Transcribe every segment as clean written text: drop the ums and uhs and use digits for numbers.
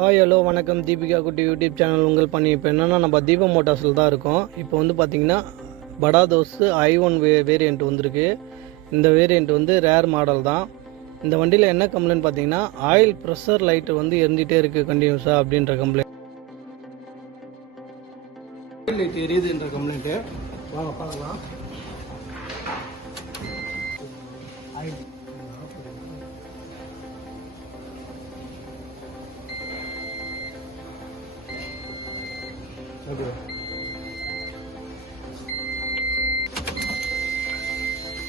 Hi hello வணக்கம். தீபிகா குட்டி YouTube channel உங்கள் பண்ணி. இப்போ என்னென்னா நம்ம தீபம் மோட்டார்ஸில் தான் இருக்கோம். இப்போ வந்து பார்த்திங்கன்னா படா தோஸ் i1 வேரியண்ட் வந்திருக்கு. இந்த வேரியண்ட் வந்து ரேர் மாடல் தான். இந்த வண்டியில் என்ன கம்ப்ளைண்ட் பார்த்தீங்கன்னா ஆயில் ப்ரெஷர் லைட்டு வந்து எரிஞ்சிட்டே இருக்குது கண்டினியூஸாக அப்படின்ற கம்ப்ளைண்ட். ஆயில் லைட் எரியுதுன்ற கம்ப்ளைண்ட்டு வாங்க பார்க்கலாம். ஆயில்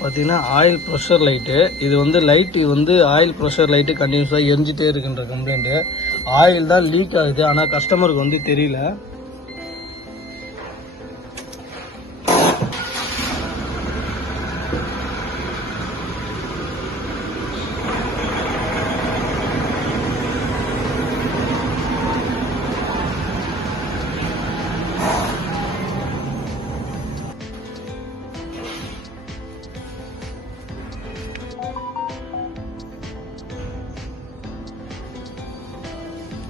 பார்த்தீங்கன்னா ஆயில் ப்ரெஷர் லைட்டு, இது வந்து லைட்டு வந்து ஆயில் ப்ரெஷர் லைட்டு கண்டினியூஸாக எரிஞ்சிட்டே இருக்குன்ற கம்ப்ளைண்ட்டு. ஆயில் தான் லீக் ஆகுது, ஆனால் கஸ்டமருக்கு வந்து தெரியல.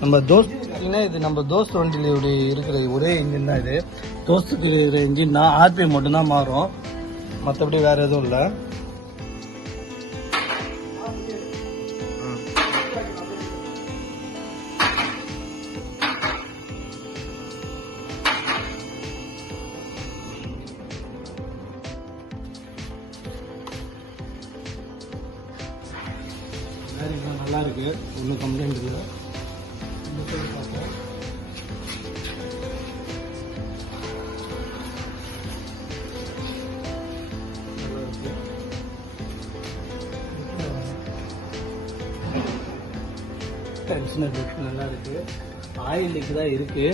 நம்ம தோஸ்த் பார்த்தீங்கன்னா இது நம்ம தோஸ்த் வண்டியில இருக்கிற ஒரே இன்ஜின் தான். இது தோஸ்துக்கு இருக்கிற இன்ஜின் தான். ஆர்பிஎம் மட்டும்தான் மாறும், மற்றபடி வேற எதுவும் இல்லை. நல்லா இருக்கு, ஒன்றும் கம்ப்ளைண்ட் இல்லை. நல்லா இருக்கு. ஆயில் லீக் தான் இருக்கு,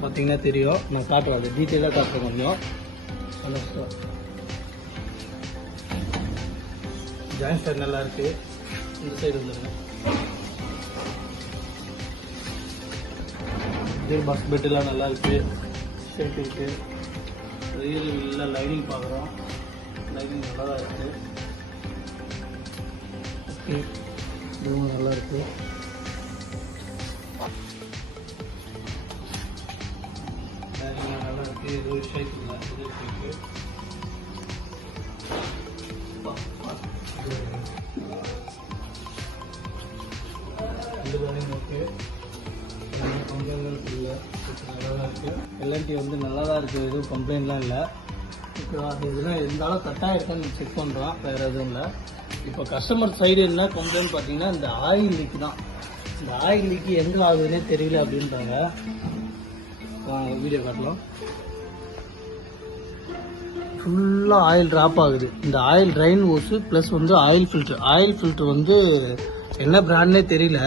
பார்த்தீங்கன்னா தெரியும். நான் காட்டுறேன், அது டீட்டெயிலாக காட்டுறேன் கொஞ்சம். ஜாயின் ஸ்டார் நல்லா இருக்கு. இந்த சைடு வந்துருங்க. கியர் பாக்ஸ் பெட்டெல்லாம் நல்லா இருக்கு, சேஃப்டி இருக்கு. ரியர் வீலில் லைனிங் பார்க்குறோம், லைனிங் நல்லா தான் இருக்கு. ஓகே, இதுவும் நல்லா இருக்கு. நல்லா இருக்கு, இது ஷேக் இல்லை, இது ஷேக்கு. இந்த லைனிங் ஓகே, கம்ப்ளைண்ட் இல்லை, நல்லா தான் இருக்குது. எல்என்டி வந்து நல்லா தான் இருக்குது, எதுவும் கம்ப்ளைண்ட்லாம் இல்லை. இப்போ அது இதெல்லாம் இருந்தாலும் கட்டாக இருக்கான்னு செக் பண்ணுறோம், வேறு எதுவும் இல்லை. இப்போ கஸ்டமர் சைடு என்ன கம்ப்ளைண்ட் பார்த்தீங்கன்னா இந்த ஆயில் லீக் தான். இந்த ஆயில் லீக் எங்கே ஆகுதுன்னே தெரியல அப்படின்றாங்க. வீடியோ காட்டலாம். ஃபுல்லாக ஆயில் ட்ராப் ஆகுது. இந்த ஆயில் ட்ரைன் ஓஸு ப்ளஸ் வந்து ஆயில் ஃபில்ட்ரு வந்து என்ன பிராண்ட்னே தெரியல.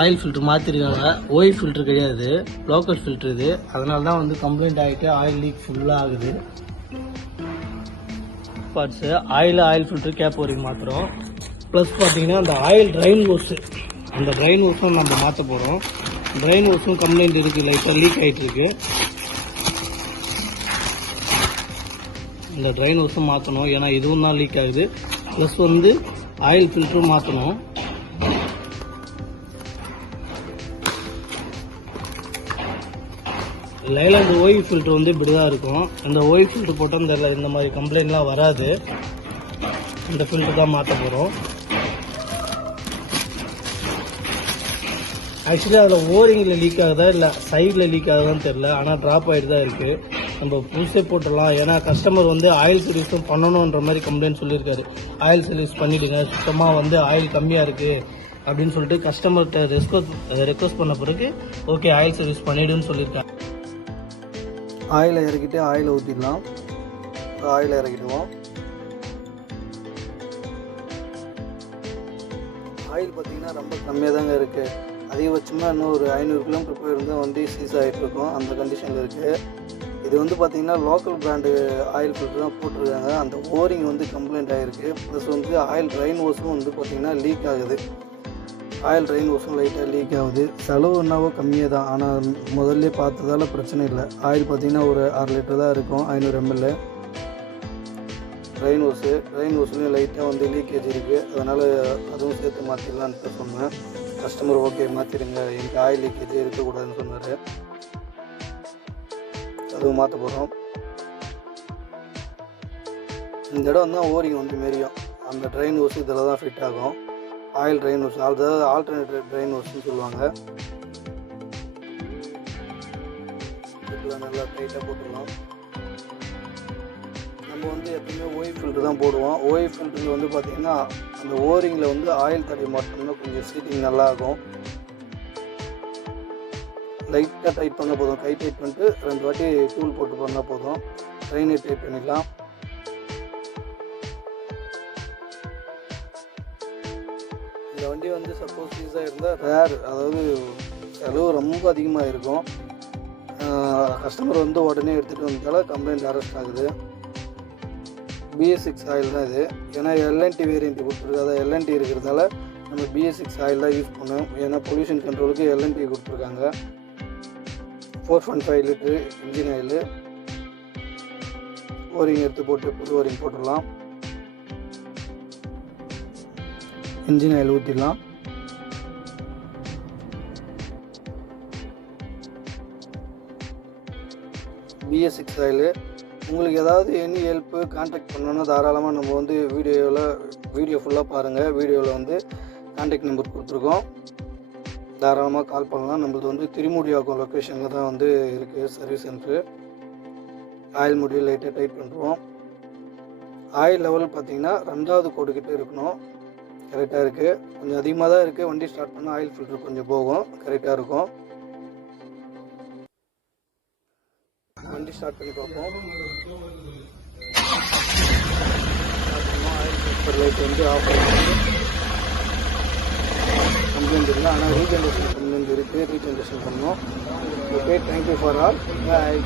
ஆயில் ஃபில்ட்ரு மாற்றிருக்காங்க, ஓய் ஃபில்ட்ரு கிடையாது, லோக்கல் ஃபில்ட்ரு இது. அதனால தான் வந்து கம்ப்ளைண்ட் ஆகிட்டு ஆயில் லீக் ஃபுல்லாக ஆகுது. பார்ட்ஸு ஆயில் ஃபில்ட்ரு கேப் வரைக்கும் மாற்றுறோம். ப்ளஸ் பார்த்தீங்கன்னா அந்த ஆயில் ட்ரைன் ஓஸு, அந்த ட்ரைன் ஓஸும் நம்ம மாற்ற போகிறோம். ட்ரைன் ஓஸும் கம்ப்ளைண்ட் இருக்குது, லைட்டாக லீக் ஆகிட்டு இருக்கு. இந்த ட்ரைன் ஓஸும் மாற்றணும், ஏன்னா இதுவும் தான் லீக் ஆகுது. ப்ளஸ் வந்து ஆயில் ஃபில்ட்ரும் மாற்றணும். லைலாண்ட் ஓய் ஃபில்ட்ரு வந்து இப்படி தான் இருக்கும். இந்த ஓய் ஃபில்ட்ரு போட்டோம் தெரியல, இந்த மாதிரி கம்ப்ளைண்ட்லாம் வராது. இந்த ஃபில்ட்ரு தான் மாற்ற போகிறோம். ஆக்சுவலி அதில் ஓரிங்கில் லீக் ஆகுதா இல்லை சைடில் லீக் ஆகுதான்னு தெரில, ஆனால் ட்ராப் ஆகிட்டு தான் இருக்குது. நம்ம புதுசே போட்டுடலாம், ஏன்னா கஸ்டமர் வந்து ஆயில் சர்வீஸும் பண்ணணுன்ற மாதிரி கம்ப்ளைண்ட் சொல்லியிருக்காரு. ஆயில் சர்வீஸ் பண்ணிவிடுங்க, சுத்தமாக வந்து ஆயில் கம்மியாக இருக்குது அப்படின்னு சொல்லிட்டு கஸ்டமர்கிட்ட ரெக்வஸ்ட் பண்ண பிறகு ஓகே ஆயில் சர்வீஸ் பண்ணிவிடுன்னு சொல்லியிருக்காங்க. ஆயிலை இறக்கிட்டு ஆயிலை ஊற்றிடலாம். ஆயிலை இறக்கிடுவோம். ஆயில் பார்த்திங்கன்னா ரொம்ப கம்மியாக தாங்க இருக்குது. அதிகபட்சமாக இன்னும் ஒரு 500 கிலோமீட்டர் போயிருந்தால் வண்டி சீஸ் ஆகிட்டு இருக்கும், அந்த கண்டிஷனில் இருக்குது. இது வந்து பார்த்திங்கன்னா லோக்கல் பிராண்டு ஆயில் ஃபில்ட்ரு தான் போட்டிருக்காங்க. அந்த ஓரிங் வந்து கம்ப்ளைண்ட் ஆகிருக்கு. ப்ளஸ் வந்து ஆயில் ட்ரைன் ஓஸும் வந்து பார்த்திங்கன்னா லீக் ஆகுது. ஆயில் ட்ரைன் ஓஸும் லைட்டாக லீக் ஆகுது. செலவு என்னவோ கம்மியாக தான், ஆனால் முதல்ல பார்த்ததால பிரச்சனை இல்லை. ஆயில் பார்த்திங்கன்னா ஒரு 6 லிட்டர் தான் இருக்கும், 500 ml. ட்ரைன் ஓஸ்லேயும் லைட்டாக வந்து லீக்கேஜ் இருக்குது, அதனால் அதுவும் சேர்த்து மாற்றிடலான்ட்டு சொன்னேன். கஸ்டமர் ஓகே மாற்றிடுங்க, எங்கள் ஆயில் லீக்கேஜ் இருக்கக்கூடாதுன்னு சொன்னார். அதுவும் மாற்ற போகிறோம். இந்த இடம் தான் ஓரிங் வந்து மெரியும். அந்த ட்ரெயின் ஹோஸ் இதில் தான் ஃபிட் ஆகும். ஆயில் ட்ரெயின் ஹோஸ், அதாவது ஆல்டர்னேட்டிவ் ட்ரெயின் ஹோஸ்ன்னு சொல்லுவாங்க. இதில் நல்லா டைட்டாக போட்டுடலாம். நம்ம வந்து எப்பவுமே ஓய் ஃபில்ட்ரு தான் போடுவோம். ஓய் ஃபில்டரில் வந்து பார்த்திங்கன்னா அந்த ஓரிங்கில் வந்து ஆயில் தடவி மாட்டோம்னா கொஞ்சம் சீட்டிங் நல்லாயிருக்கும். லைட்டாக டைட் பண்ணால் போதும். கை டைட் பண்ணிட்டு 2 வாட்டி டூல் போட்டு பண்ணால் போதும். ட்ரெயினை டைட் பண்ணிடலாம். இந்த வண்டி வந்து சப்போஸ் சீஸாக இருந்தால் ரேர், அதாவது செலவு ரொம்ப அதிகமாக இருக்கும். கஸ்டமர் வந்து உடனே எடுத்துகிட்டு வந்ததால் கம்ப்ளைண்ட் அரெஸ்ட் ஆகுது. BS6 ஆயில் தான் இது. ஏன்னா LNT வேரியண்ட் கொடுத்துருக்கு. அதாவது LNT இருக்கிறதால நம்ம BS6 ஆயில் தான் யூஸ் பண்ணுவோம். ஏன்னா பொல்யூஷன் கண்ட்ரோலுக்கு LNT கொடுத்துருக்காங்க. 4.5 லிட்டரு இன்ஜின் ஆயில். ஓரிங் எடுத்து போட்டு புது ஓரிங் போட்டுடலாம். இன்ஜின் ஆயில் ஊற்றிடலாம். BS6 oil. உங்களுக்கு ஏதாவது எனி ஹெல்ப்பு கான்டாக்ட் பண்ணணுன்னா தாராளமாக நம்ம வந்து வீடியோ ஃபுல்லாக பாருங்கள். வீடியோவில் வந்து கான்டாக்ட் நம்பர் கொடுத்துருக்கோம். தாராளமாக கால் பண்ணலாம். நம்மளது வந்து திருமுடியாக்கம் லொக்கேஷனில் தான் வந்து இருக்குது சர்வீஸ் சென்ட்ரு. ஆயில் முடிவு லைட்டாக டைட் பண்ணுறோம். ஆயில் லெவல் பார்த்திங்கன்னா 2வது கோடுக்கிட்ட இருக்கணும். கரெக்டாக இருக்குது. கொஞ்சம் அதிகமாக தான் இருக்குது. வண்டி ஸ்டார்ட் பண்ணால் ஆயில் ஃபில்ட்ரு கொஞ்சம் போகும். கரெக்டாக இருக்கும். வண்டி ஸ்டார்ட் பண்ணி பார்ப்போம். ஆயில் ஃபில்டர் லைட் வந்து ஆஃப் ஆகிடுச்சு. கம்ப்ளைண்ட் இல்லை, ஆனால் ரீஜென்ரேஷன் கம்ப்ளைண்ட் இருக்குது. ரீஜென்ரேஷன் பண்ணோம். Okay, thank you for all. Bye.